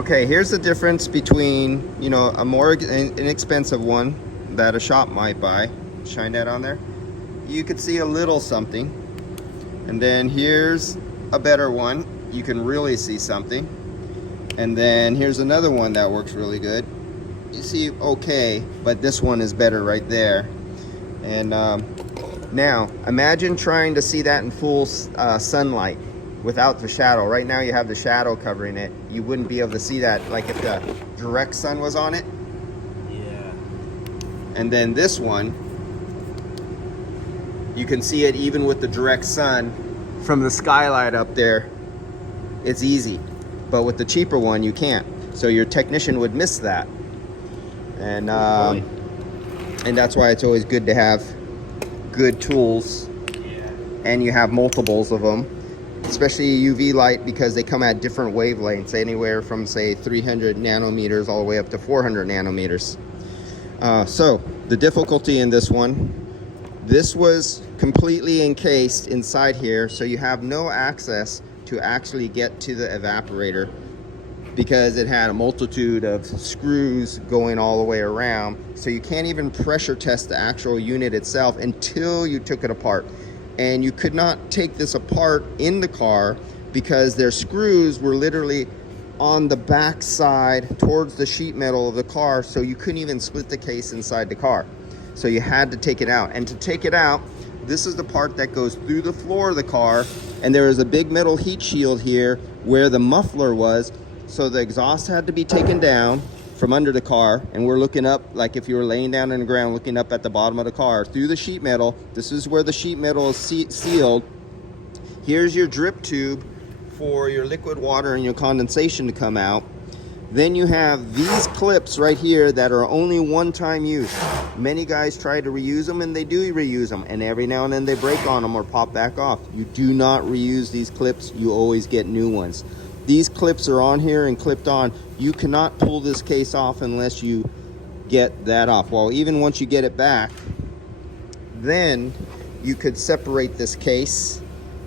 Okay, here's the difference between, you know, a more inexpensive one that a shop might buy. Shine that on there. You could see a little something. And then here's a better one. You can really see something. And then here's another one that works really good. You see okay, but this one is better right there. And now imagine trying to see that in full sunlight without the shadow. Right now you have the shadow covering it. You wouldn't be able to see that, like if the direct sun was on it. Yeah. And then this one, you can see it even with the direct sun from the skylight up there. It's easy. But with the cheaper one, you can't. So your technician would miss that. And that's why it's always good to have good tools. Yeah. And you have multiples of them, especially UV light, because they come at different wavelengths, anywhere from say 300 nanometers all the way up to 400 nanometers. So the difficulty in this one, this was completely encased inside here, so you have no access to actually get to the evaporator, because it had a multitude of screws going all the way around. So you can't even pressure test the actual unit itself until you took it apart. And you could not take this apart in the car because their screws were literally on the back side towards the sheet metal of the car, so you couldn't even split the case inside the car. So you had to take it out. And to take it out, this is the part that goes through the floor of the car, and there is a big metal heat shield here where the muffler was. So the exhaust had to be taken down from under the car, and we're looking up, like if you were laying down on the ground looking up at the bottom of the car through the sheet metal. This is where the sheet metal is sealed. Here's your drip tube for your liquid water and your condensation to come out. Then you have these clips right here that are only one-time use. Many guys try to reuse them, and they do reuse them, and every now and then they break on them or pop back off. You do not reuse these clips. You always get new ones. These clips are on here and clipped on. You cannot pull this case off unless you get that off. Well, even once you get it back, then you could separate this case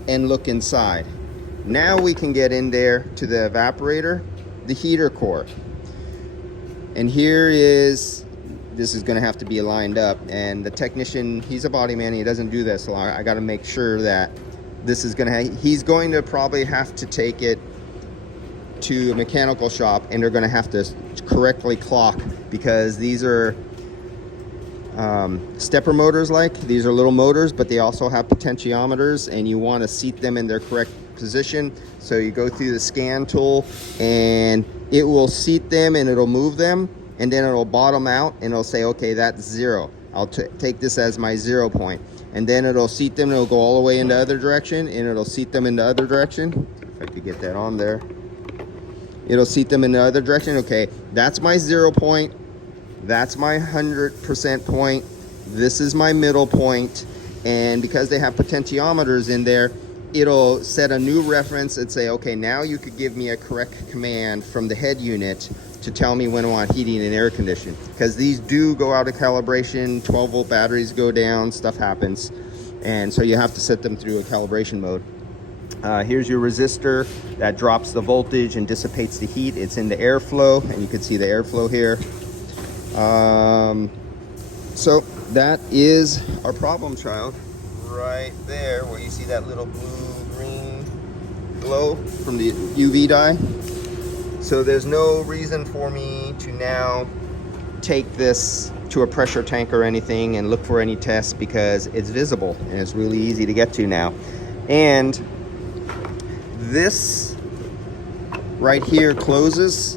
and look inside. Now we can get in there to the evaporator, the heater core. And here is, this is gonna have to be lined up, and the technician, he's a body man, he doesn't do this a lot. I gotta make sure that this is gonna, he's going to probably have to take it to a mechanical shop, and they're going to have to correctly clock, because these are stepper motors. Like, these are little motors, but they also have potentiometers, and you want to seat them in their correct position. So you go through the scan tool, and it will seat them, and it'll move them, and then it'll bottom out, and it'll say, okay, that's 0. I'll take this as my 0 point. And then it'll seat them, and it'll go all the way in the other direction, and it'll seat them in the other direction. If I could get that on there. It'll seat them in the other direction. Okay, that's my 0 point. That's my 100% point. This is my middle point. And because they have potentiometers in there, it'll set a new reference and say, okay, now you could give me a correct command from the head unit to tell me when I want heating and air conditioning. Because these do go out of calibration, 12-volt batteries go down, stuff happens. And so you have to set them through a calibration mode. Here's your resistor that drops the voltage and dissipates the heat. It's in the airflow, and you can see the airflow here. So that is our problem child right there, where you see that little blue-green glow from the UV dye. So there's no reason for me to now take this to a pressure tank or anything and look for any tests, because it's visible and it's really easy to get to now. And this right here closes,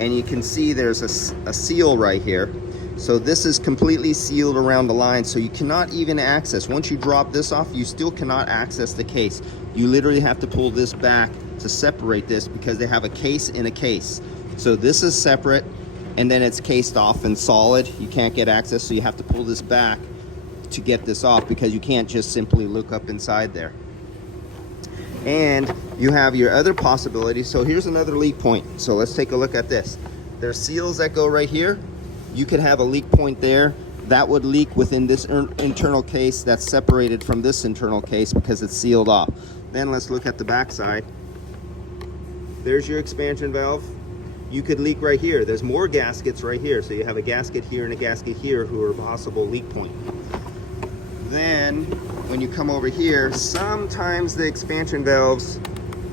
and you can see there's a seal right here. So this is completely sealed around the line, so you cannot even access. Once you drop this off, you still cannot access the case. You literally have to pull this back to separate this, because they have a case in a case. So this is separate, and then it's cased off and solid. You can't get access, so you have to pull this back to get this off, because you can't just simply look up inside there. And you have your other possibility. So here's another leak point. So let's take a look at this. There's seals that go right here. You could have a leak point there. That would leak within this internal case that's separated from this internal case because it's sealed off. Then let's look at the back side. There's your expansion valve. you could leak right here. There's more gaskets right here. So you have a gasket here and a gasket here who are a possible leak point. Then when you come over here, sometimes the expansion valves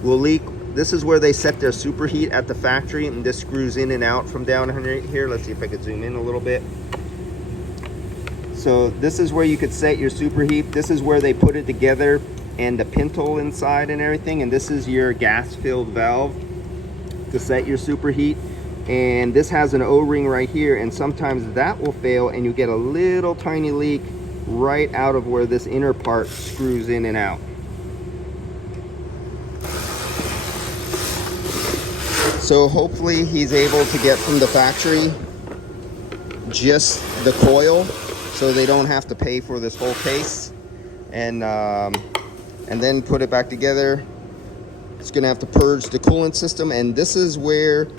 will leak. This is where they set their superheat at the factory, and this screws in and out from down here. Let's see if I could zoom in a little bit. So this is where you could set your superheat. This is where they put it together and the pintle inside and everything. And this is your gas-filled valve to set your superheat. And this has an O-ring right here, and sometimes that will fail and you get a little tiny leak right out of where this inner part screws in and out. So hopefully he's able to get from the factory just the coil, so they don't have to pay for this whole case, and then put it back together. It's gonna have to purge the coolant system, and this is where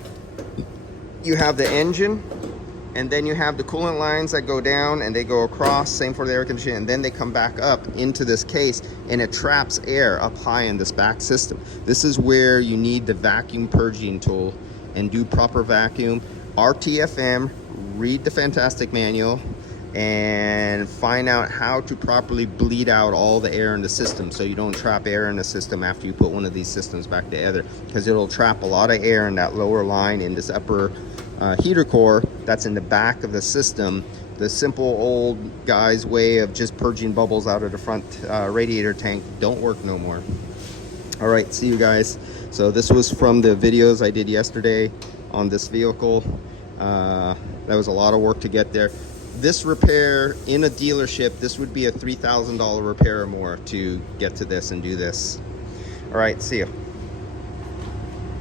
you have the engine, and then you have the coolant lines that go down and they go across, same for the air conditioning, and then they come back up into this case, and it traps air up high in this back system. This is where you need the vacuum purging tool and do proper vacuum. RTFM, read the fantastic manual and find out how to properly bleed out all the air in the system, so you don't trap air in the system after you put one of these systems back together, because it'll trap a lot of air in that lower line in this upper heater core that's in the back of the system. The simple old guy's way of just purging bubbles out of the front radiator tank don't work no more. All right, see you guys. So this was from the videos I did yesterday on this vehicle. That was a lot of work to get there. This repair in a dealership, this would be a $3,000 repair or more to get to this and do this. All right, see you.